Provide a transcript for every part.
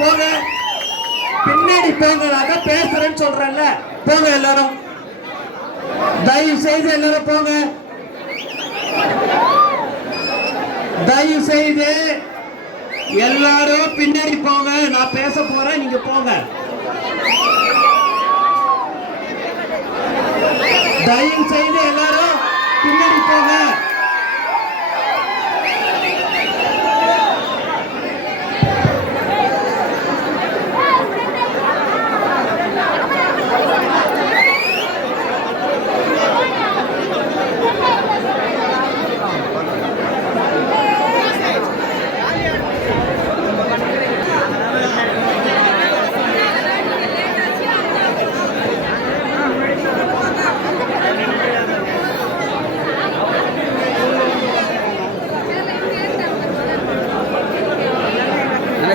போங்க, பின்னாடி போங்க. பேசுறேன்னு சொல்றேன்ல, போங்க எல்லாரும். தயவு செய்து எல்லாரும் போங்க. தயவு செய்து எல்லாரும் பின்னாடி போங்க. நான் பேச போறேன், நீங்க போங்க. தயவு செய்து எல்லாரும் பின்னாடி போங்க.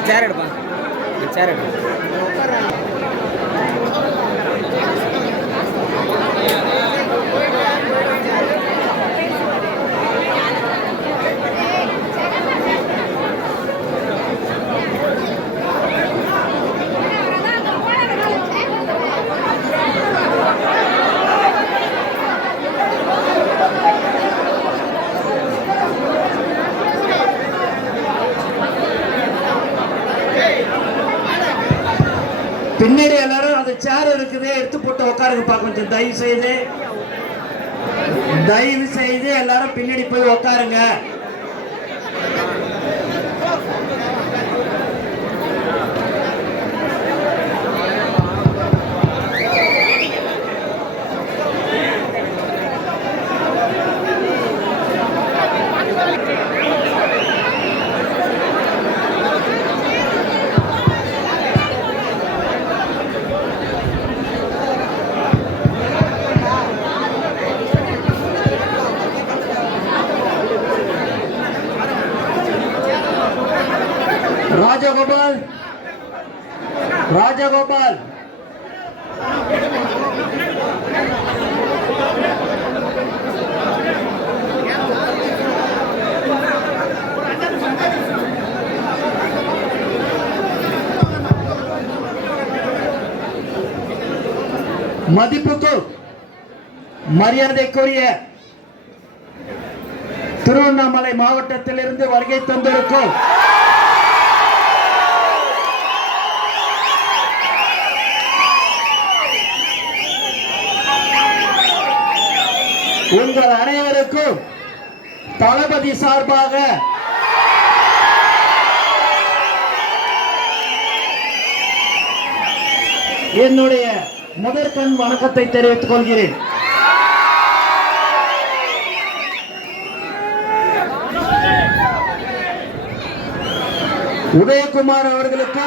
சேர் எடுப்பா, சேர் எடு. பின்னாடி எல்லாரும் அந்த சேர் இருக்குது, எடுத்து போட்டு உட்காருங்கப்பா. கொஞ்சம் தயவு செய்து எல்லாரும் பின்னாடி போய் உட்காருங்க. ராஜகோபால் மதிப்புக்கு மரியாதைக்குரிய திருவண்ணாமலை மாவட்டத்திலிருந்து வருகை தந்திருக்கும் உங்கள் அனைவருக்கும் தளபதி சார்பாக என்னுடைய முதற்கண் வணக்கத்தை தெரிவித்துக் கொள்கிறேன். உதயகுமார் அவர்களுக்கு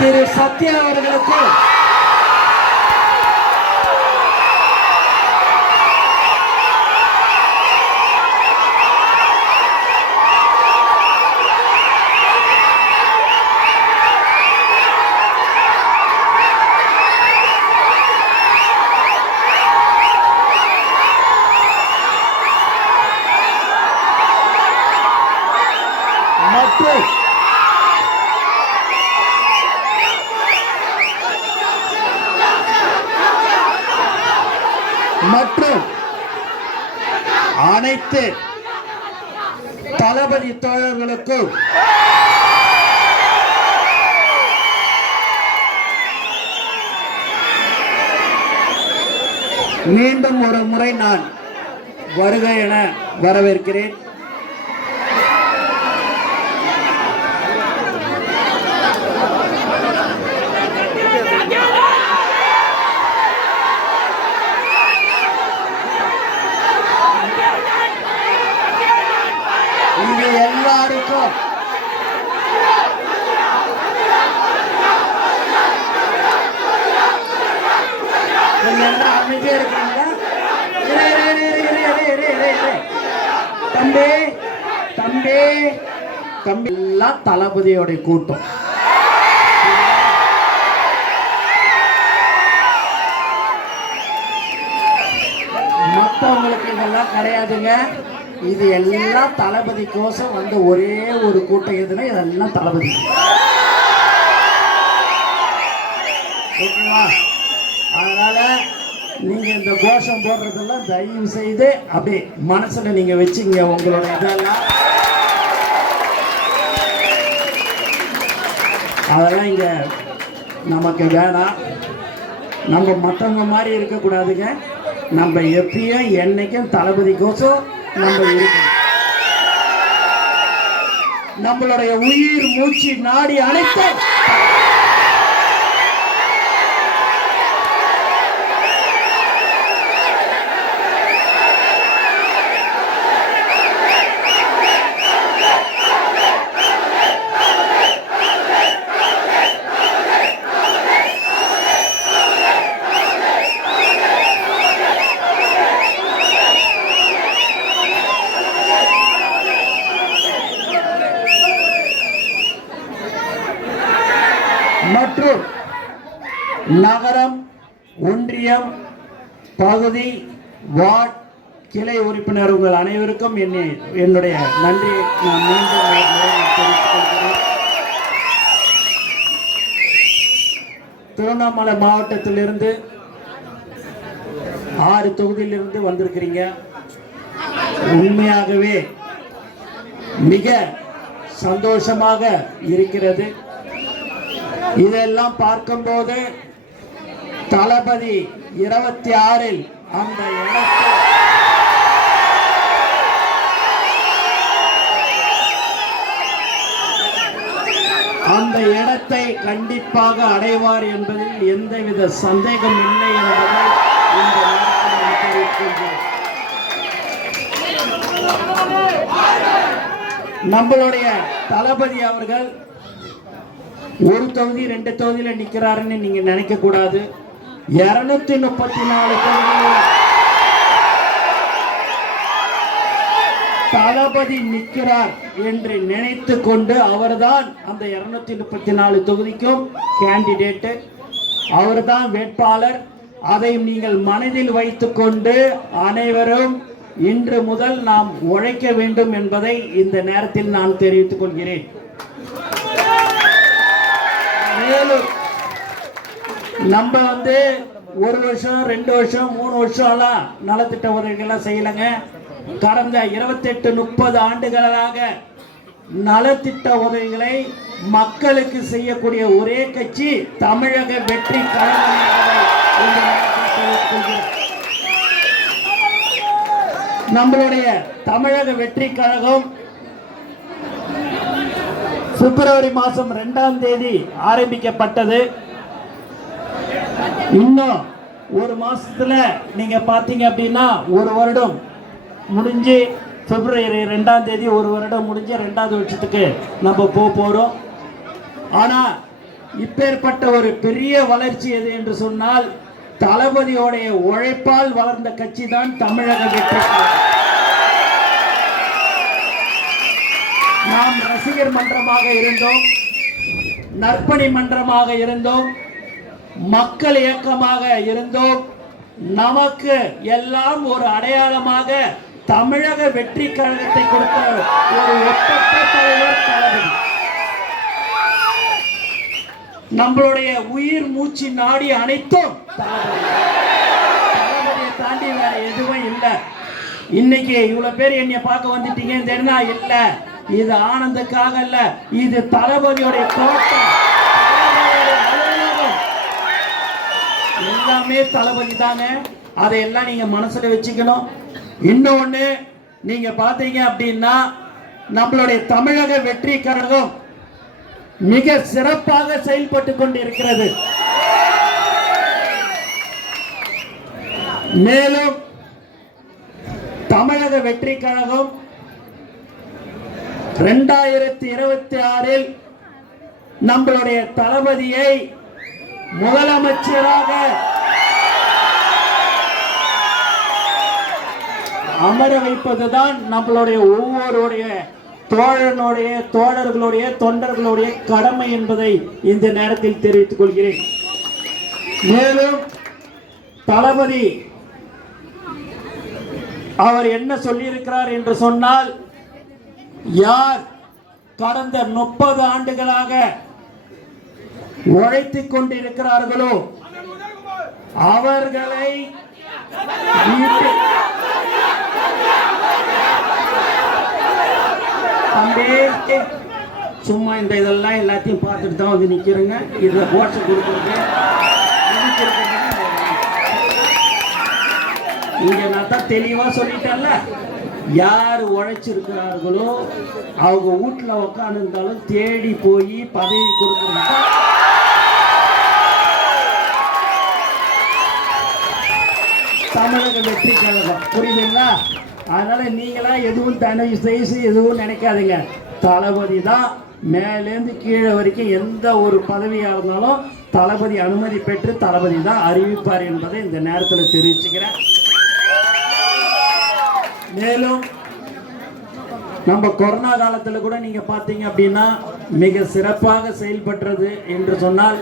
திரு சத்யா அவர்களுக்கு மற்றும் அனைத்து தளபதி தோழர்களுக்கும் மீண்டும் ஒரு முறை நான் வருக என வரவேற்கிறேன். இது எல்லாருக்கும் அமைதியா இருக்கீங்களா? தம்பி தம்பி தம்பி எல்லாம் தளபதியோட கூட்டம். மற்றவங்களுக்கு இதெல்லாம் கிடையாதுங்க. இது எல்லாம் தளபதி கோசம் வந்து ஒரே ஒரு கூட்டம் எதுனா இதெல்லாம் தளபதி. ஓகேவா? அதனால நீங்க இந்த கோஷம் போடுறதெல்லாம் தயவு செய்து அப்படியே மனசுல நீங்க வச்சுங்க. உங்களோட இதெல்லாம் அதெல்லாம் இங்க நமக்கு வேணாம். நம்ம மற்றவங்க மாதிரி இருக்கக்கூடாதுங்க. நம்ம எப்பயும் என்னைக்கும் தளபதி கோசம் நம்ம இருக்கணும். நம்மளுடைய உயிர் மூச்சு நாடி அனைத்தும் மற்றும் நகரம், ஒன்றியம், பகுதி, வார்டு, கிளை உறுப்பினர் உங்கள் அனைவருக்கும் என்னுடைய நன்றியை நான் மீண்டும் தெரிவித்துக் கொள்கிறேன். திருவண்ணாமலை மாவட்டத்திலிருந்து 6 தொகுதியிலிருந்து வந்திருக்கிறீங்க. உண்மையாகவே மிக சந்தோஷமாக இருக்கிறது. இதெல்லாம் பார்க்கும்போது தளபதி 26 அந்த இடத்தை கண்டிப்பாக அடைவார் என்பதில் எந்தவித சந்தேகம் இல்லை என்பதை இந்த நேரத்தில் தெரிவிக்கின்றேன். நம்மளுடைய தளபதி அவர்கள் ஒரு தொகுதி 2 தொகுதியில நிக்கிறாருன்னு நீங்க நினைக்க கூடாது. 234 தொகுதியில் தளபதி நிற்கிறார் என்று நினைத்து கொண்டு அவர்தான் அந்த 234 தொகுதிக்கும் கேண்டிடேட், அவர்தான் வேட்பாளர். அதை நீங்கள் மனதில் வைத்துக்கொண்டு அனைவரும் இன்று முதல் நாம் உழைக்க வேண்டும் என்பதை இந்த நேரத்தில் நான் தெரிவித்துக் கொள்கிறேன். மேலும் நம்ம வந்து 1 வருஷம் 2 வருஷம் 3 வருஷம் நலத்திட்ட உதவிகள்லாம் செய்யலைங்க. கடந்த 28-30 ஆண்டுகளாக நலத்திட்ட உதவிகளை மக்களுக்கு செய்யக்கூடிய ஒரே கட்சி தமிழக வெற்றி கழகம். நம்மளுடைய தமிழக வெற்றி கழகம் பிப்ரவரி மாதம் 2ஆம் தேதி ஆரம்பிக்கப்பட்டது. இன்னும் 1 மாசத்துல நீங்க பாத்தீங்க அப்படின்னா 1 வருடம் முடிஞ்சு பிப்ரவரி 2ஆம் தேதி 1 வருடம் முடிஞ்சு 2வது வருஷத்துக்கு நம்ம போறோம். ஆனா இப்பேற்பட்ட ஒரு பெரிய வளர்ச்சி எது என்று சொன்னால் தளபதியோடைய உழைப்பால் வளர்ந்த கட்சி தான் தமிழக வெற்றி. நாம் ரசிகர் மன்றமாக இருந்தோம், நற்பணி மன்றமாக இருந்தோம், மக்கள் இயக்கமாக இருந்தோம். நமக்கு எல்லாம் ஒரு அடையாளமாக தமிழக வெற்றி கழகத்தை கொடுத்த ஒரு ஒப்பற்ற தலைவர் தளபதி. நம்மளுடைய உயிர் மூச்சு நாடி அனைத்தும் தளபதியை தாண்டி வேற எதுவும் இல்லை. இன்னைக்கு இவ்வளவு பேர் என்னைய பார்க்க வந்துட்டீங்கன்னு தெரியுமா? இல்ல, இது ஆனந்துக்காக இல்ல, இது தளபதியோடைய தோட்டம், எல்லாமே தளபதி தாங்க. அதையெல்லாம் நீங்க மனசுல வச்சுக்கணும். இன்னொன்னு நீங்க பாத்தீங்க அப்படின்னா நம்மளுடைய தமிழக வெற்றி கழகம் மிக சிறப்பாக செயல்பட்டு கொண்டிருக்கிறது. மேலும் தமிழக வெற்றி கழகம் 2026 நம்மளுடைய தளபதியை முதலமைச்சராக அமர வைப்பதுதான் நம்மளுடைய ஒவ்வொருடைய தோழர்களுடைய தொண்டர்களுடைய கடமை என்பதை இந்த நேரத்தில் தெரிவித்துக் கொள்கிறேன். மேலும் தளபதி அவர் என்ன சொல்லியிருக்கிறார் என்று சொன்னால், யார் கடந்த 30 ஆண்டுகளாக உழைத்துக் கொண்டிருக்கிறார்களோ அவர்களை சும்மா இந்த இதெல்லாம் எல்லாத்தையும் பார்த்துட்டு தான் வந்து நிக்கிறேங்க. இதுல கோட்ஸ் கொடுக்குறது இங்க நான் தான் தெளிவா சொல்லிட்டேன்ல, யார் உழைச்சிருக்கிறார்களோ அவங்க வீட்டுல உட்கார்ந்து இருந்தாலும் தேடி போய் பதவி கொடுக்கணும். தமிழக வெற்றி கழகம், புரியுதுங்களா? அதனால நீங்களா எதுவும் தனி செய்து எதுவும் நினைக்காதீங்க. தளபதி தான் மேலேருந்து கீழே வரைக்கும் எந்த ஒரு பதவியாக இருந்தாலும் தளபதி அனுமதி பெற்று தளபதி தான் அறிவிப்பார் என்பதை இந்த நேரத்தில் தெரிவிச்சுக்கிறேன். மேலும் நம்ம கொரோனா காலத்தில் கூட நீங்க பார்த்தீங்க அப்படின்னா மிக சிறப்பாக செயல்பட்டது என்று சொன்னால்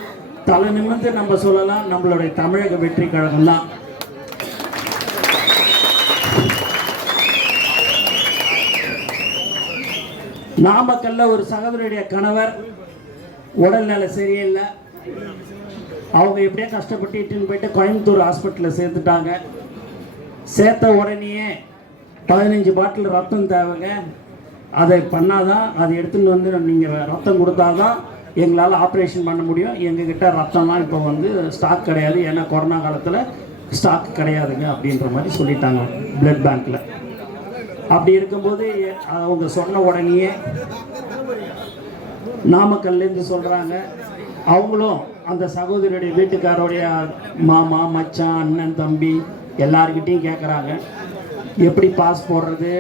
தலை நிமிர்ந்து நம்ம சொல்லலாம், நம்மளுடைய தமிழக வெற்றி கழகம் தான். நாமக்கல்ல ஒரு சகோதரியுடைய கணவர் உடல்நிலை சரியில்லை. அவங்க எப்படியே கஷ்டப்பட்டு இட்டுன்னு போயிட்டு கோயம்புத்தூர் ஹாஸ்பிட்டலில் சேர்த்துட்டாங்க. சேர்த்த உடனேயே 15 பாட்டில் ரத்தம் தேவைங்க. அதை பண்ணாதான், அதை எடுத்துன்னு வந்து நீங்கள் ரத்தம் கொடுத்தாதான் எங்களால் ஆப்ரேஷன் பண்ண முடியும். எங்ககிட்ட ரத்தம்லாம் இப்போ வந்து ஸ்டாக் கிடையாது, ஏன்னா கொரோனா காலத்தில் ஸ்டாக் கிடையாதுங்க அப்படின்ற மாதிரி சொல்லிட்டாங்க பிளட் பேங்க்கில். அப்படி இருக்கும்போது அவங்க சொன்ன உடனேயே நாமக்கல்லேருந்து சொல்கிறாங்க, அவங்களும் அந்த சகோதரியுடைய வீட்டுக்காரோடைய மாமா, மச்சான், அண்ணன், தம்பி எல்லாருக்கிட்டையும் கேட்குறாங்க, எப்படி பாஸ் போடுறது,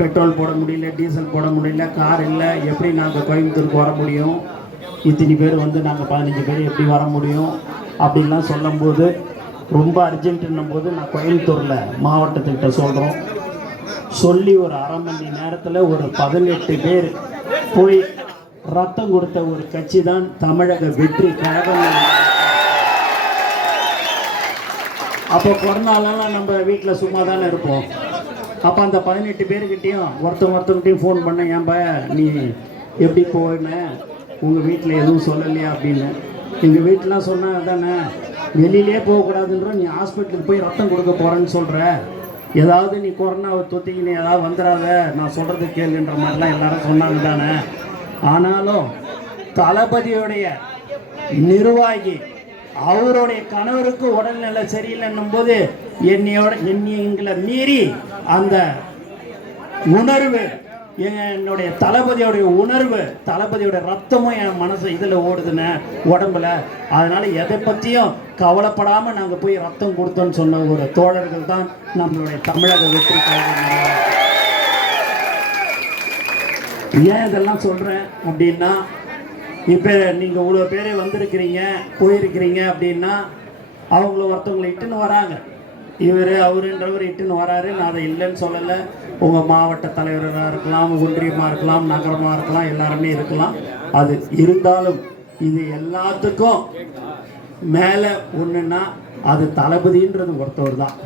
பெட்ரோல் போட முடியல, டீசல் போட முடியல, கார் இல்லை, எப்படி நாங்கள் கோயம்புத்தூருக்கு வர முடியும், இத்தனை பேர் வந்து நாங்கள் 15 பேர் எப்படி வர முடியும் அப்படின்லாம் சொல்லும்போது, ரொம்ப அர்ஜென்ட்டுன்னும் போது நான் கோயம்புத்தூரில் மாவட்டத்துக்கிட்ட சொல்கிறோம். சொல்லி ஒரு அரை மணி நேரத்தில் ஒரு 18 பேர் போய் ரத்தம் கொடுத்த ஒரு கட்சி தான் தமிழக வெற்றி கழகம். அப்போ கொரோனாலாம் நம்ம வீட்டில் சும்மா தானே இருப்போம். அப்போ அந்த 18 பேர்கிட்டையும் ஒருத்தவங்கிட்டையும் ஃபோன் பண்ண, ஏன்பா நீ எப்படி போயின, உங்கள் வீட்டில் எதுவும் சொல்லலையா அப்படின்னு. எங்கள் வீட்டிலாம் சொன்னால் தானே, வெளியிலே போகக்கூடாதுன்றோம், நீ ஹாஸ்பிட்டலுக்கு போய் ரத்தம் கொடுக்க போகிறேன்னு சொல்கிற, ஏதாவது நீ கொரோனாவை தொத்திக்கினு ஏதாவது வந்துடாத, நான் சொல்கிறது கேளுன்ற மாதிரிலாம் எல்லாரும் சொன்னாங்க தானே. ஆனாலும் தளபதியுடைய நிர்வாகி அவருடைய கணவருக்கு உடல்நிலை சரியில்லைன்னும் போது எங்களை மீறி அந்த உணர்வு, என்னுடைய தளபதியோடைய உணர்வு, தளபதியோட ரத்தமும் என் மனசு இதில் ஓடுதுன்னு உடம்புல. அதனால எதை பற்றியும் கவலைப்படாமல் நாங்கள் போய் ரத்தம் கொடுத்தோன்னு சொன்ன ஒரு தோழர்கள் தான் நம்மளுடைய தமிழக வெற்றி கழகம். ஏன் இதெல்லாம் சொல்கிறேன் அப்படின்னா, இப்போ நீங்கள் இவ்வளோ பேரே வந்திருக்கிறீங்க, போயிருக்கிறீங்க அப்படின்னா அவங்கள ஒருத்தவங்களை இட்டுன்னு வராங்க, இவர் அவருன்றவர் இட்டுன்னு வராரு. நான் அதை இல்லைன்னு சொல்லலை. உங்கள் மாவட்ட தலைவராக இருக்கலாம், ஒன்றியமாக இருக்கலாம், நகரமாக இருக்கலாம், எல்லாருமே இருக்கலாம். அது இருந்தாலும் இது எல்லாத்துக்கும் மேலே ஒன்றுன்னா அது தளபதின்றது ஒருத்தவர் தான்.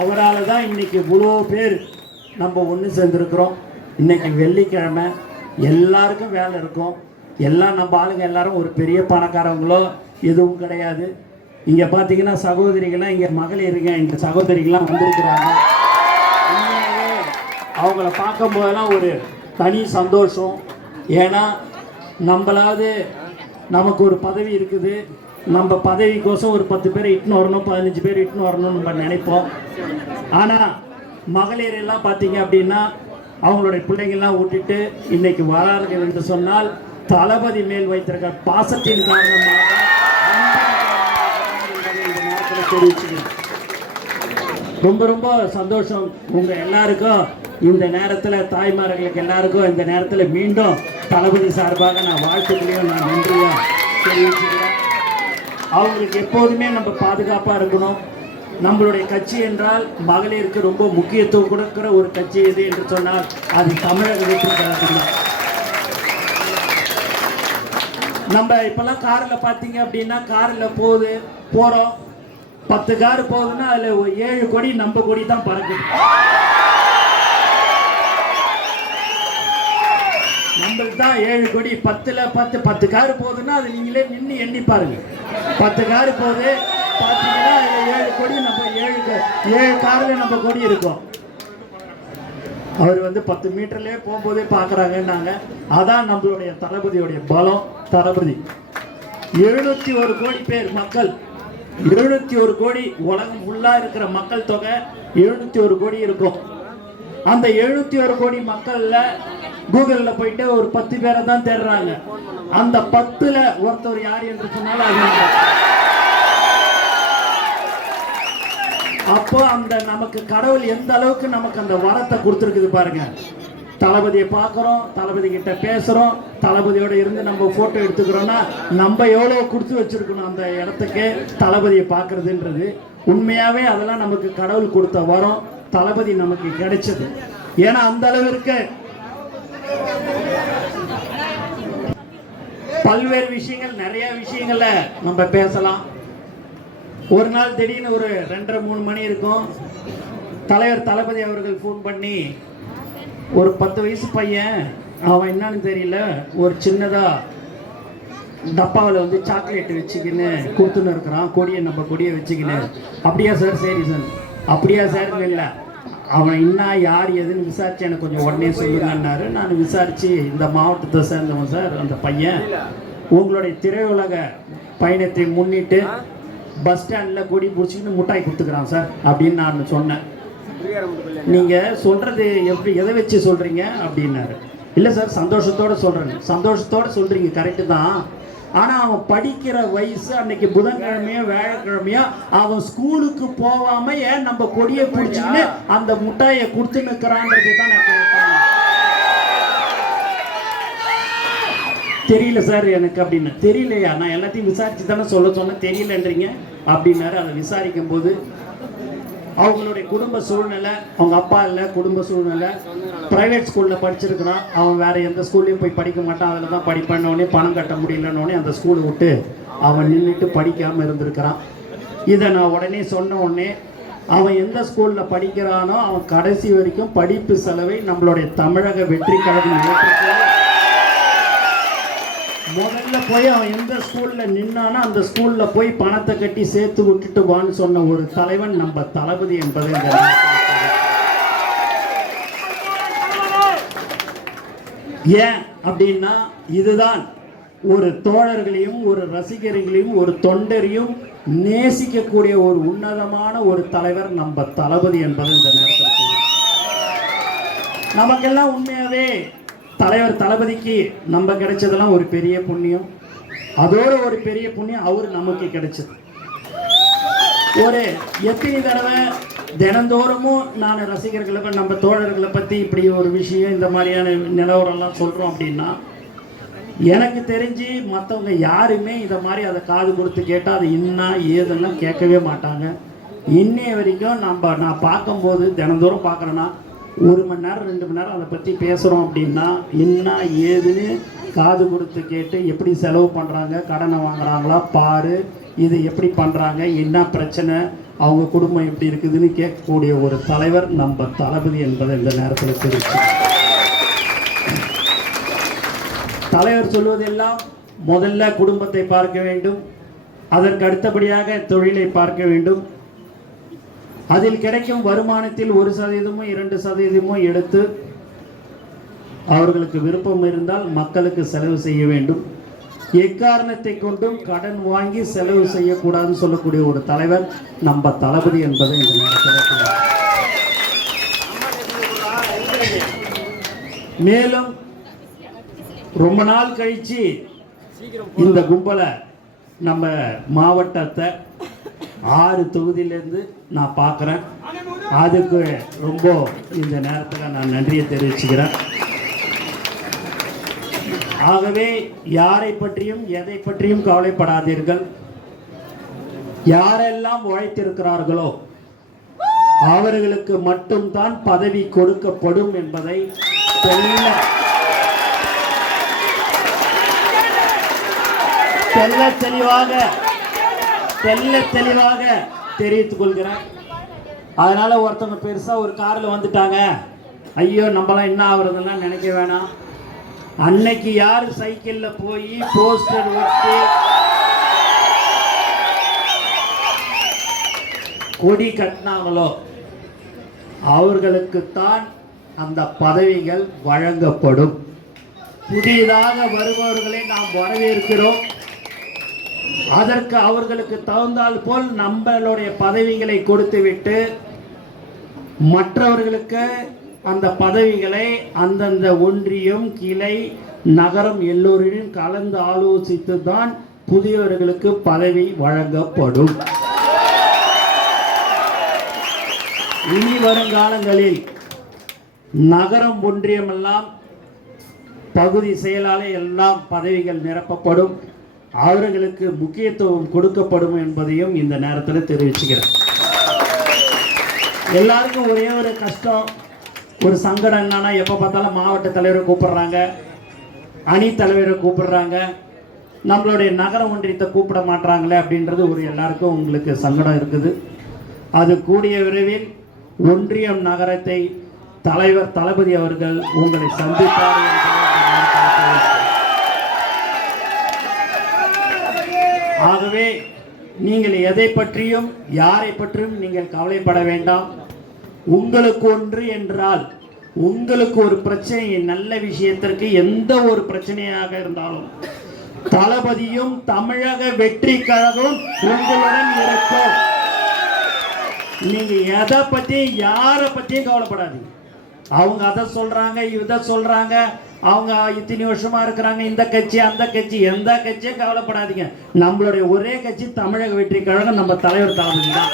அவரால் தான் இன்னைக்கு இவ்வளோ பேர் நம்ம ஒன்று சேர்ந்துருக்குறோம். இன்னைக்கு வெள்ளிக்கிழமை, எல்லாருக்கும் வேலை இருக்கும். எல்லாம் நம்ம ஆளுங்க எல்லாரும் ஒரு பெரிய பணக்காரவங்களோ எதுவும் கிடையாது. இங்கே பார்த்தீங்கன்னா சகோதரிகள்லாம், இங்கே மகளிருங்க, இங்கே சகோதரிகள்லாம் வந்திருக்கிறாங்க. அவங்கள பார்க்கும்போதெல்லாம் ஒரு தனி சந்தோஷம். ஏன்னா நம்மளாவது நமக்கு ஒரு பதவி இருக்குது, நம்ம பதவிக்கோசம் ஒரு 10 பேர் இட்டுன்னு வரணும், 15 பேர் இட்டுன்னு வரணும்னு நம்ம நினைப்போம். ஆனால் மகளிர் எல்லாம் பார்த்தீங்க அப்படின்னா அவங்களுடைய பிள்ளைங்கள்லாம் விட்டுட்டு இன்னைக்கு வரார்கள் என்று சொன்னால் தளபதி மேல் வைத்திருக்க பாசத்தின் காரணமாக இந்த நேரத்தில் தெரிவிச்சுக்கிறேன். ரொம்ப ரொம்ப சந்தோஷம். உங்கள் எல்லாருக்கும் இந்த நேரத்தில், தாய்மார்களுக்கு எல்லாருக்கும் இந்த நேரத்தில் மீண்டும் தளபதி சார்பாக நான் வாழ்த்துக்களையும் நான் நன்றியும் தெரிவிச்சுக்கிறேன். அவங்களுக்கு எப்போதுமே நம்ம பாதுகாப்பாக இருக்கணும். நம்மளுடைய கட்சி என்றால் மகளிருக்கு ரொம்ப முக்கியத்துவம் கொடுக்கிற ஒரு கட்சி எது என்று சொன்னால் அது தமிழக வெற்றி கழகம் தான். நம்ம இப்போல்லாம் காரில் பார்த்தீங்க அப்படின்னா காரில் போகிறோம் 10 கார் போகுதுன்னா அதில் 7 கொடி நம்ம கொடி தான் பறக்குது. நம்மளுக்கு தான் 7 கொடி. 10 கார் போகுதுன்னா அது நீங்களே நின்று எண்ணி பாருங்க. 10 கார் போகுது பார்த்தீங்கன்னா 7 கொடி, நம்ம 7 காரில் நம்ம கொடி இருக்கும். அவர் 10 மீட்டர்லேயே போகும்போதே பார்க்குறாங்கன்னாங்க. அதான் நம்மளுடைய தளபதியுடைய பலம். தளபதி 701 கோடி பேர் மக்கள், 701 கோடி, உலகம் ஃபுல்லாக இருக்கிற மக்கள் தொகை 701 கோடி இருக்கும். அந்த 701 கோடி மக்கள்ல கூகுளில் போயிட்டு ஒரு 10 பேரை தான் தேடுறாங்க. அந்த 10ல் ஒருத்தர் யார் என்று சொன்னாலும் அது அப்போ அந்த நமக்கு கடவுள் எந்த அளவுக்கு நமக்கு அந்த வரத்தை கொடுத்துருக்குது பாருங்க. தளபதியை பார்க்குறோம், தளபதி கிட்ட பேசுகிறோம், தளபதியோட இருந்து நம்ம ஃபோட்டோ எடுத்துக்கிறோன்னா நம்ம எவ்வளோ கொடுத்து வச்சிருக்கணும் அந்த இடத்துக்கு தளபதியை பார்க்கறதுன்றது. உண்மையாகவே அதெல்லாம் நமக்கு கடவுள் கொடுத்த வரம். தளபதி நமக்கு கிடைச்சது. ஏன்னா அந்த அளவிற்கு பல்வேறு விஷயங்கள், நிறைய விஷயங்கள நம்ம பேசலாம். ஒரு நாள் திடீர்னு ஒரு 2:30-3 மணி இருக்கும், தலைவர் தளபதி அவர்கள் ஃபோன் பண்ணி ஒரு 10 வயசு பையன், அவன் என்னன்னு தெரியல, ஒரு சின்னதா டப்பாவில் சாக்லேட் வச்சுக்கின்னு கொடுத்துன்னு இருக்கிறான். நம்ம கொடியை வச்சுக்கின்னு. அப்படியா சார்? சரி சார். அப்படியா சார்? இல்லை, அவன் இன்னும் யார் எதுன்னு விசாரிச்சு எனக்கு கொஞ்சம் உடனே சொல்லுங்கன்னாரு. நான் விசாரித்து இந்த மாவட்டத்தை சேர்ந்தவன் சார் அந்த பையன். உங்களுடைய திரையுலக பயணத்தை முன்னிட்டு பஸ் ஸ்டாண்டில் கொடி பிடிச்சிக்கின்னு முட்டாய் கொடுத்துக்கிறான் சார் அப்படின்னு நான் சொன்னேன். நீங்கள் சொல்கிறது எதை வச்சு சொல்கிறீங்க அப்படின்னாரு. இல்லை சார், சந்தோஷத்தோடு சொல்கிறேன். சந்தோஷத்தோடு சொல்கிறீங்க, கரெக்டு தான். ஆனால் அவன் படிக்கிற வயசு அன்னைக்கு புதன்கிழமையோ வியாழக்கிழமையோ அவன் ஸ்கூலுக்கு போகாம ஏன் நம்ம கொடியை பிடிச்சிக்கின்னு அந்த முட்டாயை கொடுத்து நிற்கிறான்றது தான் நான் கேட்கிறேன். தெரியல சார் எனக்கு அப்படின்னு. தெரியலையா? நான் எல்லாத்தையும் விசாரிச்சு தானே சொன்னேன், தெரியலன்றீங்க அப்படின்னாரு. அதை விசாரிக்கும் போது அவங்களுடைய குடும்ப சூழ்நிலை, அவங்க அப்பா இல்லை, குடும்ப சூழ்நிலை, ப்ரைவேட் ஸ்கூலில் படிச்சிருக்கிறான். அவன் வேறு எந்த ஸ்கூல்லையும் போய் படிக்க மாட்டான், அதில் தான் படிப்பேன்னொடனே பணம் கட்ட முடியலன்னொடனே அந்த ஸ்கூலை விட்டு அவன் நின்றுட்டு படிக்காமல் இருந்திருக்கிறான். இதை நான் உடனே சொன்ன உடனே அவன் எந்த ஸ்கூலில் படிக்கிறானோ அவன் கடைசி வரைக்கும் படிப்பு செலவை நம்மளுடைய தமிழக வெற்றி கழகம் முதல்ல போய் அவன் எந்த ஸ்கூலில் நின்னானோ அந்த ஸ்கூலில் போய் பணத்தை கட்டி சேர்த்து விட்டுட்டு வான்னு சொன்ன ஒரு தலைவன் நம்ம தளபதி என்பதை ஏன் அப்படின்னா இதுதான் ஒரு தோழர்களையும் ஒரு ரசிகர்களையும் ஒரு தொண்டரையும் நேசிக்கக்கூடிய ஒரு உன்னதமான ஒரு தலைவர் நம்ம தளபதி என்பது இந்த நேரத்தில் நமக்கெல்லாம் உண்மையாவே தலைவர் தளபதிக்கு நம்ம கிடைச்சதெல்லாம் ஒரு பெரிய புண்ணியம். அதோட ஒரு பெரிய புண்ணியம் அவர் நமக்கு கிடைச்சது. ஒரு எத்தனை தடவை தினந்தோறமும் நான் ரசிகர்களை நம்ம தோழர்களை பற்றி இப்படி ஒரு விஷயம் இந்த மாதிரியான நிலவரம்லாம் சொல்கிறோம் அப்படின்னா எனக்கு தெரிஞ்சு மற்றவங்க யாருமே இதை மாதிரி அதை காது கொடுத்து கேட்டால் அது இன்னா ஏதெல்லாம் கேட்கவே மாட்டாங்க. இன்னைய வரைக்கும் நான் பார்க்கும்போது தினந்தோறும் பார்க்குறேன்னா 1 மணி நேரம் 2 மணி நேரம் அதை பற்றி பேசுகிறோம் அப்படின்னா என்ன ஏதுன்னு காது கொடுத்து கேட்டு எப்படி செலவு பண்ணுறாங்க, கடனை வாங்குறாங்களா பாரு, இது எப்படி பண்ணுறாங்க, என்ன பிரச்சனை, அவங்க குடும்பம் எப்படி இருக்குதுன்னு கேட்கக்கூடிய ஒரு தலைவர் நம்ம தளபதி என்பதை இந்த நேரத்தில் தெரிவிச்சு. தலைவர் சொல்வதெல்லாம் முதல்ல குடும்பத்தை பார்க்க வேண்டும், அதற்கு அடுத்தபடியாக தொழிலை பார்க்க வேண்டும். அதில் கிடைக்கும் வருமானத்தில் 1%மோ 2%மோ எடுத்து அவர்களுக்கு விருப்பம் இருந்தால் மக்களுக்கு செலவு செய்ய வேண்டும். எக்காரணத்தை கொண்டும் கடன் வாங்கி செலவு செய்யக்கூடாதுன்னு சொல்லக்கூடிய ஒரு தலைவர் நம்ம தளபதி என்பதை இந்த நேரத்தில் மேலும் ரொம்ப நாள் கழிச்சு இந்த கும்பலை நம்ம மாவட்டத்தை 6 தொகுதியிலேருந்து நான் பார்க்குறேன். அதுக்கு ரொம்ப இந்த நேரத்தில் நான் நன்றியை தெரிவிச்சுக்கிறேன். ஆகவே யாரை பற்றியும் எதை பற்றியும் கவலைப்படாதீர்கள். யாரெல்லாம் உழைத்திருக்கிறார்களோ அவர்களுக்கு மட்டும்தான் பதவி கொடுக்கப்படும் என்பதை தெளிவாக தெரிவித்துக் கொள்கிறேன். அதனால ஒருத்தவங்க பெருசா ஒரு கார்ல வந்துட்டாங்க, ஐயோ நம்மளாம் என்ன ஆகுறதுன்னா நினைக்க வேணாம். அன்னைக்கு யாரு சைக்கிள்ல போய் போஸ்டர் ஒட்டி கொடி கட்டினாங்களோ அவர்களுக்குத்தான் அந்த பதவிகள் வழங்கப்படும். புதிதாக வருபவர்களை நாம் வரவேற்கிறோம். அதற்கு அவர்களுக்கு தகுந்தால் போல் நம்மளுடைய பதவிகளை கொடுத்துவிட்டு மற்றவர்களுக்கு அந்த பதவிகளை அந்தந்த ஒன்றியம், கிளை, நகரம் எல்லோரையும் கலந்து ஆலோசித்து தான் புதியவர்களுக்கு பதவி வழங்கப்படும். இனி வருங்காலங்களில் நகரம், ஒன்றியம் எல்லாம் பகுதி செயலாளர் எல்லாம் பதவிகள் நிரப்பப்படும். அவர்களுக்கு முக்கியத்துவம் கொடுக்கப்படும் என்பதையும் இந்த நேரத்தில் தெரிவிச்சுக்கிறேன். எல்லாருக்கும் ஒரே ஒரு கஷ்டம், ஒரு சங்கடம் என்னன்னா, எப்போ பார்த்தாலும் மாவட்ட தலைவரை கூப்பிடுறாங்க, அணி தலைவரை கூப்பிடுறாங்க, நம்மளுடைய நகர ஒன்றியத்தை கூப்பிட மாட்டாங்களே அப்படின்றது ஒரு எல்லாருக்கும் உங்களுக்கு சங்கடம் இருக்குது. அது கூடிய விரைவில் ஒன்றியம் நகரத்தை தலைவர் தளபதி அவர்கள் உங்களை சந்திப்பார். ஆகவே நீங்கள் எதை பற்றியும் யாரை பற்றியும் நீங்கள் கவலைப்பட வேண்டாம். உங்களுக்கு ஒன்று என்றால், உங்களுக்கு ஒரு பிரச்சனை, நல்ல விஷயத்திற்கு எந்த ஒரு பிரச்சனையாக இருந்தாலும் தளபதியும் தமிழக வெற்றி கழகம் உங்களுடன் இருக்கும். நீங்க எதை பத்தி யாரை பத்தியும் கவலைப்படாதீங்க. அவங்க அதை சொல்றாங்க, இதை சொல்றாங்க, அவங்க இத்தனை வருஷமா இருக்கிறாங்க, இந்த கட்சி அந்த கட்சி, எந்த கட்சியும் கவலைப்படாதீங்க. நம்மளுடைய ஒரே கட்சி தமிழக வெற்றி கழகம், நம்ம தலைவர் தளபதி தான்.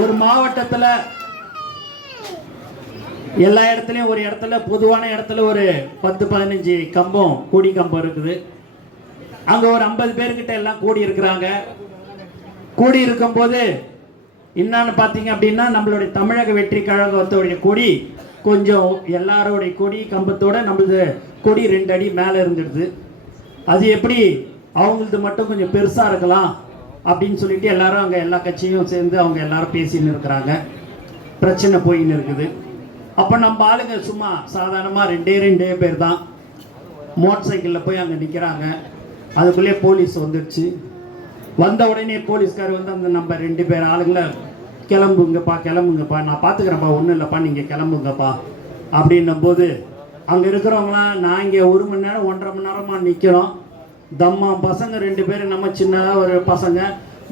ஒரு மாவட்டத்தில் எல்லா இடத்துலையும் ஒரு இடத்துல, பொதுவான இடத்துல ஒரு 10-15 கம்பம், கொடி கம்பம் இருக்குது. அங்க ஒரு 50 பேர்கிட்ட எல்லாம் கூடி இருக்கிறாங்க. கூடி இருக்கும்போது என்னன்னு பார்த்தீங்க அப்படின்னா, நம்மளுடைய தமிழக வெற்றி கழகத்தோடைய கொடி கொஞ்சம் எல்லாரோடைய கொடி கம்பத்தோட நம்மளது கொடி 2 அடி மேலே இருந்துடுது. அது எப்படி அவங்களது மட்டும் கொஞ்சம் பெருசாக இருக்கலாம் அப்படின்னு சொல்லிட்டு எல்லாரும் அங்கே எல்லா கட்சியும் சேர்ந்து அவங்க எல்லாரும் பேசின்னு இருக்கிறாங்க. பிரச்சனை போயின்னு இருக்குது. அப்போ நம்ம ஆளுங்க சும்மா சாதாரணமாக 2 பேர் தான் மோட்டர் சைக்கிளில் போய் அங்கே நிற்கிறாங்க. அதுக்குள்ளே போலீஸ் வந்துடுச்சு. வந்த உடனே போலீஸ்கார் வந்து அந்த நம்ம 2 பேர் ஆளுங்களை கிளம்புங்கப்பா, நான் பார்த்துக்கிறேன்ப்பா, ஒன்றும் இல்லைப்பா, நீங்கள் கிளம்புங்கப்பா அப்படின்னும் போது அங்கே இருக்கிறவங்களாம், நான் இங்கே 1 மணி நேரம் 1.5 மணி நேரமாக நிற்கிறோம். தம்மா பசங்க 2 பேர், நம்ம சின்னதாக ஒரு பசங்க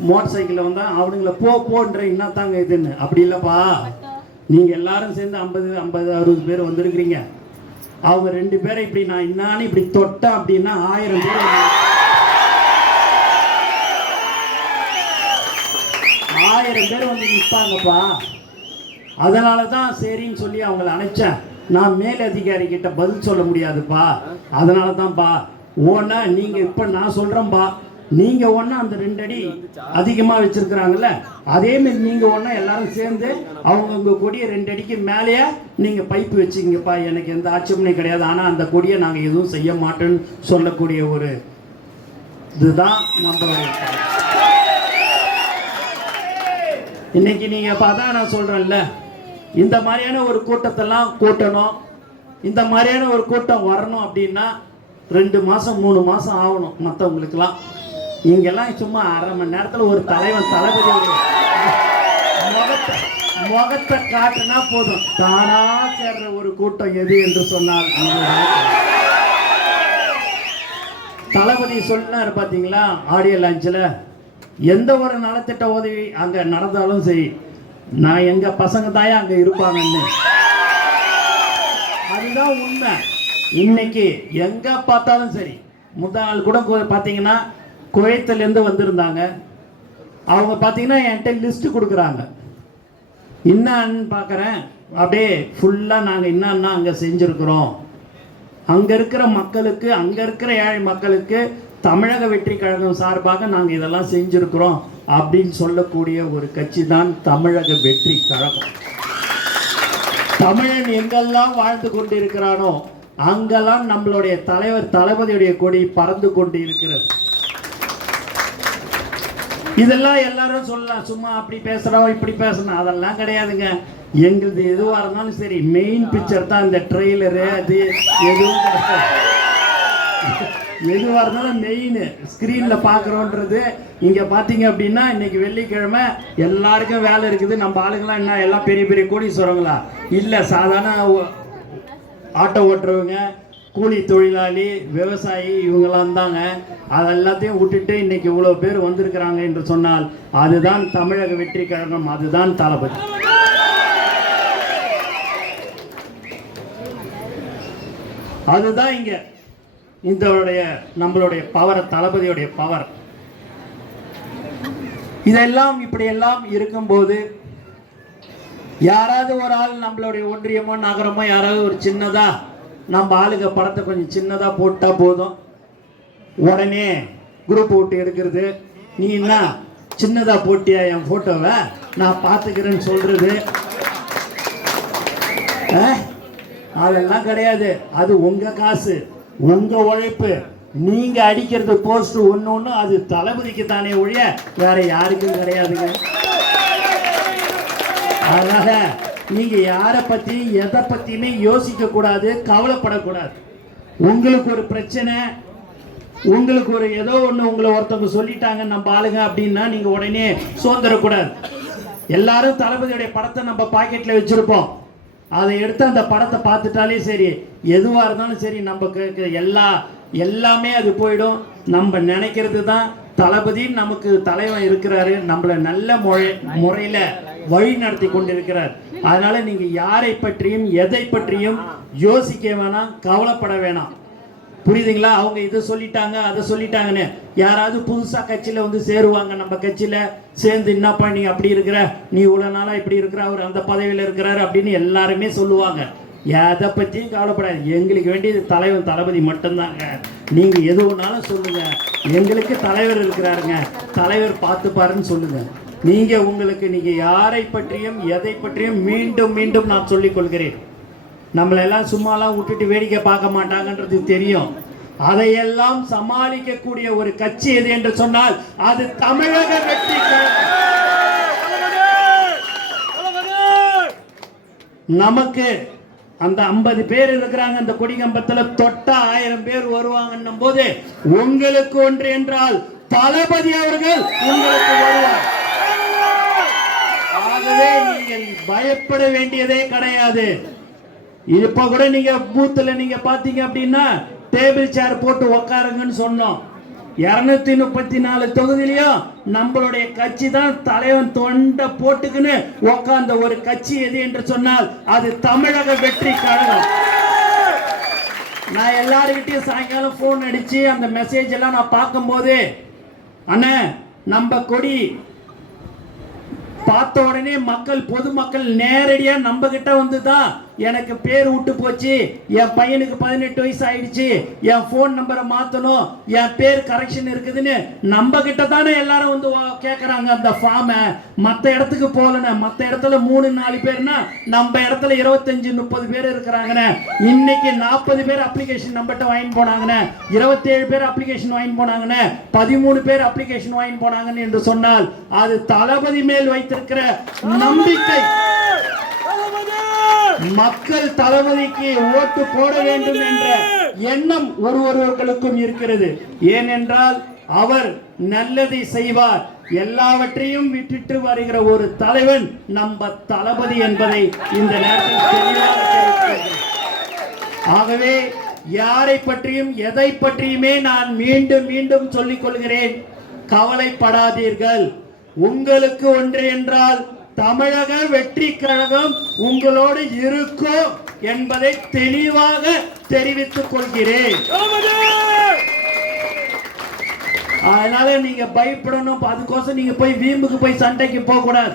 மோட்டர் சைக்கிளில் வந்தால் அவனுங்களை போன்ற என்னத்தாங்க இதுன்னு. அப்படி இல்லைப்பா, நீங்கள் எல்லாரும் சேர்ந்து 50-60 பேர் வந்திருக்கிறீங்க. அவங்க 2 பேரை இப்படி நான் என்னான்னு இப்படி தொட்டேன் அப்படின்னா 1000 பேர் 1000 பேர் வந்து நிற்பாங்கப்பா. அதனால தான் சரின்னு சொல்லி அவங்கள அனுப்பிச்சேன். நான் மேல் அதிகாரி கிட்ட பதில் சொல்ல முடியாதுப்பா, அதனால தான்ப்பா. ஓன்னா நீங்கள் இப்போ நான் சொல்கிறேன்ப்பா, நீங்கள் ஒன்றா அந்த 2 அடி அதிகமாக வச்சுருக்குறாங்கல்ல, அதேமாரி நீங்கள் ஒன்றா எல்லாரும் சேர்ந்து அவங்கவுங்க கொடியை 2 அடிக்கு மேலேயே நீங்கள் பைப்பு வச்சுக்கிங்கப்பா, எனக்கு எந்த ஆட்சேபனையும் கிடையாது. ஆனால் அந்த கொடியை நாங்கள் எதுவும் செய்ய மாட்டோன்னு சொல்லக்கூடிய ஒரு இதுதான் நம்மளுடைய. இன்னைக்கு நீங்கள் பார்த்தா நான் சொல்கிறேன்ல, இந்த மாதிரியான ஒரு கூட்டத்தெல்லாம் கூட்டணும். இந்த மாதிரியான ஒரு கூட்டம் வரணும் அப்படின்னா 2 மாதம் 3 மாதம் ஆகணும் மற்றவங்களுக்கெல்லாம். இங்கெல்லாம் சும்மா 1/2 மணி நேரத்தில் ஒரு தலைவன் தளபதி முகத்தை காட்டுனா போதும், தானா சேர்ற ஒரு கூட்டம் எது என்று சொன்னால் தளபதி சொன்னார் பார்த்தீங்களா ஆடியோ லான்ச்சில், எந்த ஒரு நலத்திட்ட உதவி அங்கே நடந்தாலும் சரி, நான் எங்கள் பசங்க தாயா அங்கே இருப்பாங்கன்னு. அதுதான் உண்மை. இன்னைக்கு எங்கே பார்த்தாலும் சரி, முதல் நாள் கூட பார்த்தீங்கன்னா குவைத்திலேருந்து வந்திருந்தாங்க. அவங்க பார்த்தீங்கன்னா என்கிட்ட லிஸ்ட்டு கொடுக்குறாங்க. என்னான்னு பார்க்குறேன், அப்படியே ஃபுல்லாக நாங்கள் என்னன்னா அங்கே செஞ்சுருக்குறோம், அங்கே இருக்கிற மக்களுக்கு, அங்கே இருக்கிற ஏழை மக்களுக்கு தமிழக வெற்றி கழகம் சார்பாக நாங்கள் இதெல்லாம் செஞ்சுருக்குறோம் அப்படின்னு சொல்லக்கூடிய ஒரு கட்சி தான் தமிழக வெற்றி கழகம். தமிழன் எங்கெல்லாம் வாழ்ந்து கொண்டு இருக்கிறானோ அங்கெல்லாம் நம்மளுடைய தலைவர் தளபதியுடைய கொடி பறந்து கொண்டு இருக்கிறது. இதெல்லாம் எல்லாரும் சொல்லலாம், சும்மா அப்படி பேசுகிறோம் இப்படி பேசணும், அதெல்லாம் கிடையாதுங்க. எங்களுது எதுவாக இருந்தாலும் சரி, மெயின் பிக்சர் தான் இந்த ட்ரெய்லரு, அது எதுவும் எதுவாக இருந்தாலும் மெயின் ஸ்க்ரீனில் பார்க்குறோன்றது. இங்கே பார்த்தீங்க அப்படின்னா இன்னைக்கு வெள்ளிக்கிழமை எல்லாருக்கும் வேலை இருக்குது. நம்ம ஆளுங்களாம் என்ன எல்லாம் பெரிய பெரிய கோடீஸ்வரங்களா? இல்லை, சாதாரண ஆட்டோ ஓட்டுறவங்க, கூலி தொழிலாளி, விவசாயி, இவங்களாம் தாங்க. அது எல்லாத்தையும் விட்டுட்டு இன்னைக்கு இவ்வளோ பேர் வந்திருக்கிறாங்க என்று சொன்னால் அதுதான் தமிழக வெற்றி கழகம், அதுதான் தளபதி. அதுதான் இங்க இதோடைய நம்மளுடைய பவர், தளபதியுடைய பவர். இதெல்லாம் இப்படியெல்லாம் இருக்கும்போது யாராவது ஒரு ஆள் நம்மளுடைய ஒன்றியமோ நகரமோ யாராவது ஒரு சின்னதா நம்ம ஆளுங்க படத்தை கொஞ்சம் சின்னதா போட்டா போதும், உடனே குரூப் விட்டு எடுக்கிறது. நீ என்ன சின்னதா போட்டியா என் போட்டோவை, நான் பார்த்துக்கிறேன்னு சொல்றது. அதெல்லாம் கிடையாது. அது உங்க காசு, உங்க உழைப்பு. நீங்க அடிக்கிறது போஸ்ட் ஒன்று ஒன்று அது தளபதிக்கு தானே ஒழிய வேற யாருக்கும் கிடையாதுங்க. அதனால நீங்க யாரை பத்தி எதை பத்தியுமே யோசிக்க கூடாது, கவலைப்படக்கூடாது. உங்களுக்கு ஒரு பிரச்சனை, உங்களுக்கு ஒரு ஏதோ ஒன்று உங்களை ஒருத்தவங்க சொல்லிட்டாங்க நம்ம ஆளுங்க அப்படின்னா நீங்க உடனே சோர்ந்துடக்கூடாது. எல்லாரும் தளபதியுடைய படத்தை நம்ம பாக்கெட்ல வச்சிருப்போம். அதை எடுத்து அந்த படத்தை பார்த்துட்டாலே சரி, எதுவாக இருந்தாலும் சரி, நம்ம எல்லாமே அது போயிடும். நம்ம நினைக்கிறது தான் தளபதி நமக்கு தலைவன் இருக்கிறாரு, நம்மளை நல்ல முறையில் வழி நடத்தி கொண்டிருக்கிறார். அதனால நீங்க யாரை பற்றியும் எதை பற்றியும் யோசிக்க வேணாம், கவலைப்பட வேணாம். புரியுதுங்களா? அவங்க இதை சொல்லிட்டாங்க அதை சொல்லிட்டாங்கன்னு யாராவது புதுசா கட்சியில வந்து சேருவாங்க. நம்ம கட்சியில சேர்ந்து என்னப்பா நீ அப்படி இருக்கிற, நீ இவ்வளவு நாளா இப்படி இருக்கிற, அவர் அந்த பதவியில இருக்கிறாரு அப்படின்னு எல்லாருமே சொல்லுவாங்க. எதை பற்றியும் கவலைப்படாது. எங்களுக்கு வேண்டியது தலைவன் தளபதி மட்டும்தாங்க. நீங்க எது ஒன்றாலும் சொல்லுங்க, எங்களுக்கு தலைவர் இருக்கிறாருங்க, தலைவர் பார்த்துப்பாருன்னு சொல்லுங்க. நீங்க யாரை பற்றியும் எதை பற்றியும் மீண்டும் மீண்டும் நான் சொல்லிக் கொள்கிறேன், நம்மளெல்லாம் சும்மாலாம் விட்டுட்டு வேடிக்கை பார்க்க மாட்டாங்கன்றது தெரியும். அதையெல்லாம் சமாளிக்கக்கூடிய ஒரு கட்சி எது என்று சொன்னால் அது தமிழக வெற்றி கழகம். நமக்கு அந்த 50 பேர் இருக்கிறாங்க அந்த கொடிகம்பத்தில், தொட்டா 1000 பேர் வருவாங்கன்னும் போது உங்களுக்கு ஒன்று என்றால் தளபதி அவர்கள் உங்களுக்கு வருவார். ஆகவே நீங்கள் பயப்பட வேண்டியதே கிடையாது. இப்ப கூட நீங்க பூத்துல நீங்க பாத்தீங்க அப்படின்னா டேபிள் சேர் போட்டு உக்காருங்கன்னு சொன்னோம். 234 தொகுதியிலையும் நம்மளுடைய கட்சி தான் தலைவன் தொண்டை போட்டுக்குன்னு உக்காந்த ஒரு கட்சி எது என்று சொன்னால் அது தமிழக வெற்றி கழகம். நான் எல்லாருக்கிட்டையும் சாயங்காலம் போன் அடிச்சு அந்த மெசேஜ் எல்லாம் நான் பார்க்கும் போது, அண்ணா நம்ம கொடி பார்த்த உடனே பொதுமக்கள் நேரடியா நம்ம கிட்ட வந்துதான் எனக்கு பேர் விட்டு போச்சு, என் பையனுக்கு 18 வயசு ஆயிடுச்சு, என் போன் நம்பரை மாத்தணும், என் பேர் கரெக்ஷன் இருக்குதுன்னு நம்ம கிட்ட தானே எல்லாரும் வந்து கேட்கறாங்க அந்த ஃபார்மை. மற்ற இடத்துக்கு போகலன்னு, மற்ற இடத்துல 3-4 பேர்னா நம்ம இடத்துல 25-30 பேர் இருக்கிறாங்கன்னு. இன்னைக்கு 40 பேர் அப்ளிகேஷன் நம்மகிட்ட வாங்கி போனாங்கன்னு, 27 பேர் அப்ளிகேஷன் வாங்கி போனாங்கன்னு, 13 பேர் அப்ளிகேஷன் வாங்கி போனாங்கன்னு என்று சொன்னால் அது தளபதி மேல் வைத்திருக்கிற நம்பிக்கை. மக்கள் தளபதிக்கு ஓட்டு போட வேண்டும் என்ற எண்ணம் ஒருவருக்கும் இருக்கிறது. ஏனென்றால் அவர் நல்லதை செய்வார். எல்லாவற்றையும் விட்டுட்டு வருகிற ஒரு தலைவன் நம்ம தளபதி என்பதை இந்த நேரத்தில் தெளிவாக தெரிவிக்கிறேன். ஆகவே யாரை பற்றியும் எதை பற்றியுமே நான் மீண்டும் மீண்டும் சொல்லிக் கொள்கிறேன், கவலைப்படாதீர்கள். உங்களுக்கு ஒன்று என்றால் தமிழக வெற்றி கழகம் உங்களோடு இருக்கும் என்பதை தெளிவாக தெரிவித்துக் கொள்கிறேன். அதனால நீங்க பயப்படணும், அதுக்கோசம் நீங்க போய் வீம்புக்கு போய் சண்டைக்கு போக கூடாது.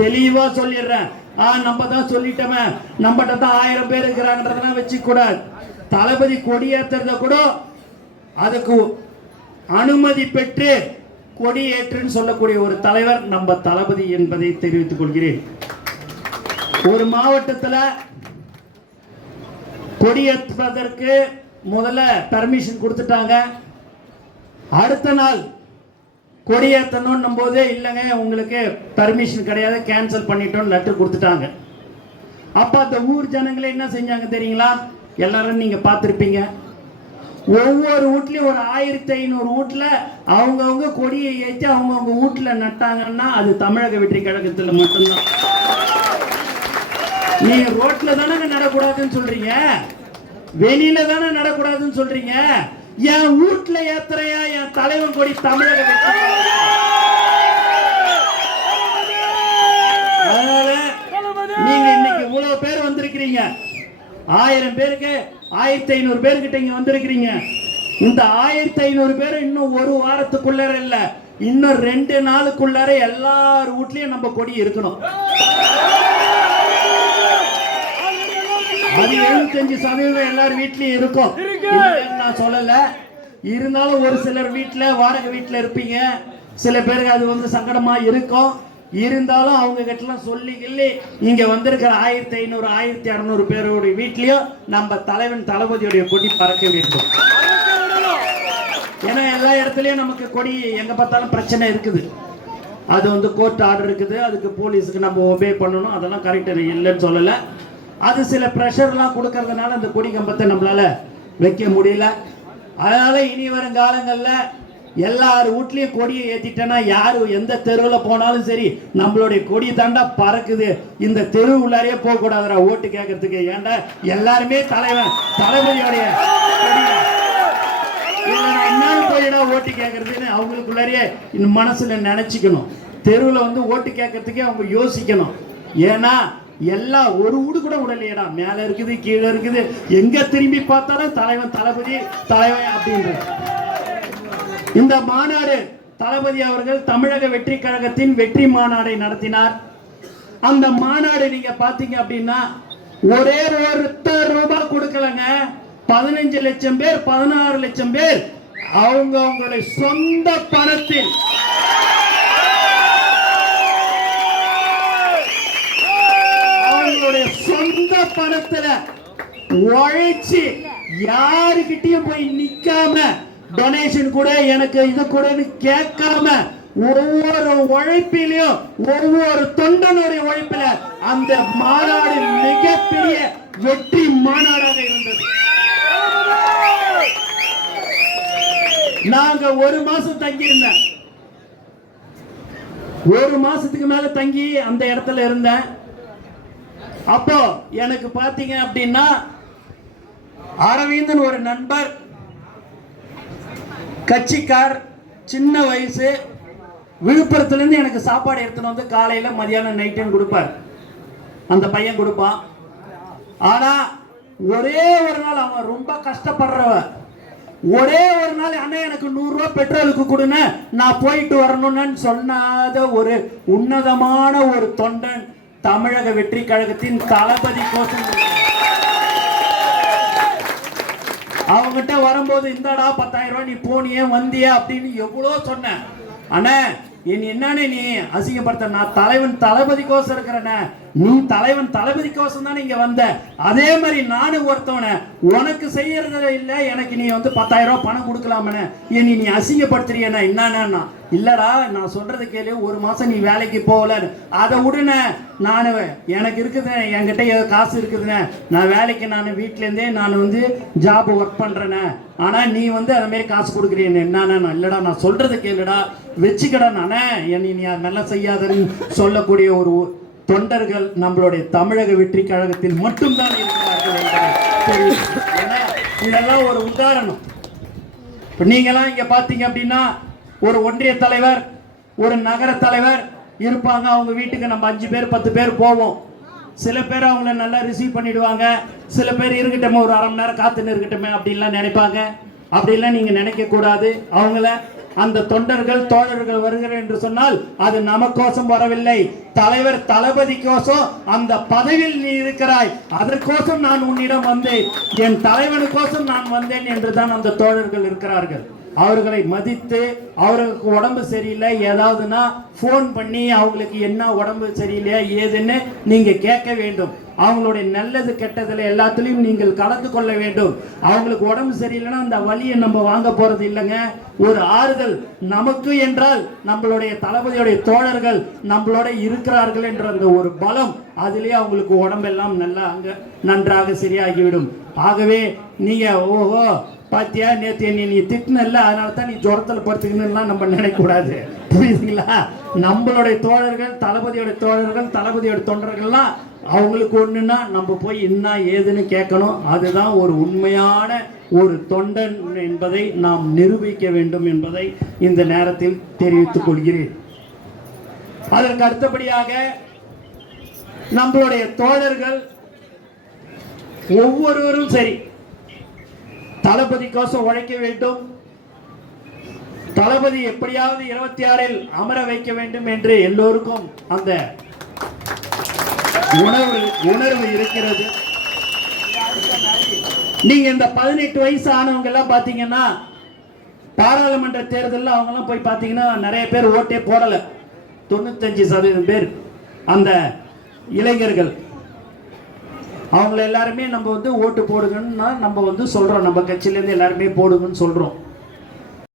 தெளிவா சொல்லிடுறேன். நம்ம தான் சொல்லிட்டோமே, நம்மகிட்ட தான் 1000 பேர் இருக்கிறாங்கன்றதெல்லாம் வச்சு கூடாது. தளபதி கொடியேற்றுறத கூட அதுக்கு அனுமதி பெற்று கொடியேற்றுன்னு சொல்லக்கூடிய ஒரு தலைவர் நம்ம தளபதி என்பதை தெரிவித்துக் கொள்கிறேன். ஒரு மாவட்டத்தில் கொடியேற்றுவதற்கு முதல்ல பர்மிஷன் கொடுத்துட்டாங்க. அடுத்த நாள் கொடியேற்றணும் போது இல்லைங்க உங்களுக்கு பர்மிஷன் கிடையாது, கேன்சல் பண்ணிட்டோம் லெட்டர் கொடுத்துட்டாங்க. அப்ப அந்த ஊர் ஜனங்களே என்ன செஞ்சாங்க தெரியுங்களா? எல்லாரும் நீங்க பார்த்திருப்பீங்க. ஒவ்வொரு வீட்லயும் ஒரு 1500 வீட்டுல அவங்கவுங்க கொடியை ஏற்றி அவங்கவுங்க வீட்டுல நட்டாங்கன்னா அது தமிழக வெற்றி கழகத்தில் மட்டும்தான். நீங்க ரோட்ல தானே நடக்கூடாதுன்னு சொல்றீங்க, வெளியில தானே நடக்கூடாதுன்னு சொல்றீங்க. என் வீட்டுல ஏத்துறையா என் தலைவன் கொடி தமிழக வெற்றி. அதனால நீங்க இன்னைக்கு இவ்வளவு பேர் வந்திருக்கிறீங்க, 1000 பேருக்கு 1500 பேர்கிட்ட இங்க வந்திருக்கிறீங்க. இந்த 1500 பேர் இன்னும் ஒரு வாரத்துக்குள்ள இல்ல, இன்னும் 2 நாளுக்குள்ளார எல்லார் வீட்லயும் நம்ம கொடி இருக்கணும். அது 75% எல்லார் வீட்லயும் இருக்கும் நான் சொல்லல. இருந்தாலும் ஒரு சிலர் வீட்டுல வாடகை வீட்டுல இருப்பீங்க, சில பேருக்கு அது வந்து சங்கடமா இருக்கும். இருந்தாலும் அவங்க கிட்டலாம் சொல்லி இல்லை, இங்க வந்திருக்கிற 1500 1600 பேருடைய வீட்லயும் நம்ம தலைவன் தளபதியுடைய கொடி பறக்க வேண்டும். ஏன்னா எல்லா இடத்துலயும் நமக்கு கொடி எங்க பார்த்தாலும் பிரச்சனை இருக்குது. அது வந்து கோர்ட் ஆர்டர் இருக்குது, அதுக்கு போலீஸுக்கு நம்ம ஒபே பண்ணணும், அதெல்லாம் கரெக்ட் இல்லைன்னு சொல்லல. அது சில ப்ரெஷர்லாம் கொடுக்கறதுனால அந்த கொடி கம்பத்தை நம்மளால வைக்க முடியல. அதனால இனி வரும் காலங்களில் எல்லார் வீட்லயும் கொடியை ஏத்திட்டேன்னா யாரு எந்த தெருவில் போனாலும் சரி நம்மளுடைய கொடி தாண்டா பறக்குது, இந்த தெரு உள்ளாரையே போக கூடாதுடா ஓட்டு கேட்கறதுக்கு. ஏன்டா எல்லாருமே தலைவன் தளபதியோடைய என்னன்னு போயிடா ஓட்டு கேட்கறதுன்னு அவங்களுக்குள்ளாரையே இந்த மனசுல நினைச்சுக்கணும். தெருவில் வந்து ஓட்டு கேட்கறதுக்கே அவங்க யோசிக்கணும். ஏன்னா எல்லாம் ஒரு வீடு கூட உடலையடா, மேல இருக்குது கீழே இருக்குது, எங்க திரும்பி பார்த்தாலும் தலைவன் தளபதி தலைவன் அப்படின்ற இந்த மாநாடு. தளபதி அவர்கள் தமிழக வெற்றி கழகத்தின் வெற்றி மாநாடை நடத்தினார். அந்த மாநாடு நீங்க பாத்தீங்க அப்படின்னா ஒரே ஒருத்தர் ரூபாய் கொடுக்கலங்க. 15 லட்சம் பேர் 16 லட்சம் பேர் அவங்களுடைய சொந்த பணத்தில் சொந்த பணத்துல உழைச்சி யாருக்கிட்டையும் போய் நிக்காம டொனேஷன் கூட எனக்கு இது கூட கேட்காம ஒவ்வொரு உழைப்பிலையும் ஒவ்வொரு தொண்டனுடைய உழைப்பில அந்த மாநாடு மிகப்பெரிய வெற்றி மாநாடாக இருந்தது. நாங்க 1 மாசம் தங்கி இருந்தேன், 1 மாசத்துக்கு மேல தங்கி அந்த இடத்துல இருந்தேன். அப்போ எனக்கு பாத்தீங்க அப்படின்னா அரவிந்தன் ஒரு நண்பர், கட்சிக்கார், சின்ன வயசு, விழுப்புரத்துல இருந்து எனக்கு சாப்பாடு எடுத்துன்னு வந்து காலையில மதியானம் நைட்டுன்னு கொடுப்பார். அந்த பையன் கொடுப்பான். ஆனா ஒரே ஒரு நாள் அவன் ரொம்ப கஷ்டப்படுறவ, ஒரே ஒரு நாள் அண்ணா எனக்கு 100 ரூபாய் பெட்ரோலுக்கு கொடுன்னு நான் போயிட்டு வரணும்னு சொன்னாத ஒரு உன்னதமான ஒரு தொண்டன் தமிழக வெற்றி கழகத்தின் தளபதி கோசம். அவங்ககிட்ட வரும்போது இந்தடா 10,000 ரூபாய் நீ போனியே வந்தியே அப்படின்னு எவ்வளோ சொன்னேன். அண்ணா என்னன்னு நீ அசிங்கப்படுத்த, நான் தலைவன் தளபதி கோசம் இருக்கிறேன்ன, நீ தலைவன் தளபதி கோசம் தானே இங்க வந்த, அதே மாதிரி நானும் ஒருத்தவன உனக்கு செய்யறது இல்ல, எனக்கு நீ வந்து 10,000 ரூபாய் பணம் கொடுக்கலாமனே, நீ அசிங்கப்படுத்துறியண்ணா. என்னன்னா இல்லடா நான் சொல்றது கேளு, 1 மாசம் நீ வேலைக்கு போகல, அதை விடுன, நான் எனக்கு இருக்குது, என்கிட்ட ஏதோ காசு இருக்குதுண்ணே, நான் வேலைக்கு நான் வீட்டுல இருந்தே நான் வந்து ஜாப் ஒர்க் பண்றேனே, ஆனா நீ வந்து அது மாதிரி காசு கொடுக்குறீன்னு. என்னன்னா இல்லடா நான் சொல்றது கேளுடா வச்சுக்கடா, நானே நீ நல்லா செய்யாதன்னு சொல்லக்கூடிய ஒரு தொண்டர்கள் நம்மளுடைய தமிழக வெற்றி கழகத்தில் மட்டும்தான் இருக்கிறார்கள். இதெல்லாம் ஒரு உதாரணம். இப்போ நீங்களாம் இங்கே பார்த்தீங்க அப்படின்னா ஒரு ஒன்றிய தலைவர், ஒரு நகர தலைவர் இருப்பாங்க. அவங்க வீட்டுக்கு நம்ம 5 பேர் 10 பேர் போவோம். சில பேர் அவங்கள நல்லா ரிசீவ் பண்ணிடுவாங்க, சில பேர் இருக்கட்டுமே ஒரு அரை மணி நேரம் காத்துன்னு இருக்கட்டுமே அப்படின்லாம் நினைப்பாங்க. அப்படிலாம் நீங்கள் நினைக்கக்கூடாது. அவங்கள அந்த தொண்டர்கள் தோழர்கள் வருகிற என்று சொன்னால் அது நமக்கோசம் வரவில்லை, தலைவர் தளபதிக்கோசம் அந்த பதவியில் நீ இருக்கிறாய், அதற்கோசம் நான் உன்னிடம் வந்தேன், என் தலைவனுக்கோசம் நான் வந்தேன் என்றுதான் அந்த தோழர்கள் இருக்கிறார்கள். அவர்களை மதித்து அவர்களுக்கு உடம்பு சரியில்லை ஏதாவதுன்னா ஃபோன் பண்ணி அவங்களுக்கு என்ன உடம்பு சரியில்லையா ஏதுன்னு நீங்க கேட்க வேண்டும். அவங்களுடைய நல்லது கெட்டதில் எல்லாத்துலேயும் நீங்கள் கலந்து கொள்ள வேண்டும். அவங்களுக்கு உடம்பு சரியில்லைன்னா அந்த வலியை நம்ம வாங்க போறது இல்லைங்க. ஒரு ஆறுதல் நமக்கு என்றால் நம்மளுடைய தளபதியுடைய தோழர்கள் நம்மளோட இருக்கிறார்கள் என்ற அந்த ஒரு பலம், அதிலே அவங்களுக்கு உடம்பெல்லாம் நல்லா அங்க நன்றாக சரியாகிவிடும். ஆகவே நீங்க ஓஹோ பாத்தியா நேற்று நீ திட்டினல்ல அதனால தான் நீ ஜுரத்தில் படுத்துக்கணும்லாம் நம்ம நினைக்கக்கூடாது. புரியுதுங்களா? நம்மளுடைய தோழர்கள் தளபதியோட தோழர்கள் தளபதியோட தொண்டர்கள்லாம் அவங்களுக்கு ஒண்ணுன்னா நம்ம போய் என்ன ஏதுன்னு கேட்கணும். அதுதான் ஒரு உண்மையான ஒரு தொண்டன் என்பதை நாம் நிரூபிக்க வேண்டும் என்பதை இந்த நேரத்தில் தெரிவித்துக் கொள்கிறேன். அதற்கு அடுத்தபடியாக நம்மளுடைய தோழர்கள் ஒவ்வொருவரும் சரி தளபதிக்கோசம் உழைக்க வேண்டும். தளபதி எப்படியாவது 26இல் அமர வைக்க வேண்டும் என்று எல்லோருக்கும் அந்த உணர்வு இருக்கிறது. நீங்க இந்த 18 வயசு ஆனவங்க எல்லாம் பாத்தீங்கன்னா பாராளுமன்ற தேர்தலில் அவங்க எல்லாம் போய் பாத்தீங்கன்னா நிறைய பேர் ஓட்டே போடல. 95% பேர் அந்த இளைஞர்கள் அவங்கள எல்லாருமே நம்ம ஓட்டு போடுங்கன்னா நம்ம சொல்றோம், நம்ம கட்சியிலேருந்து எல்லாருமே போடுங்கன்னு சொல்றோம்.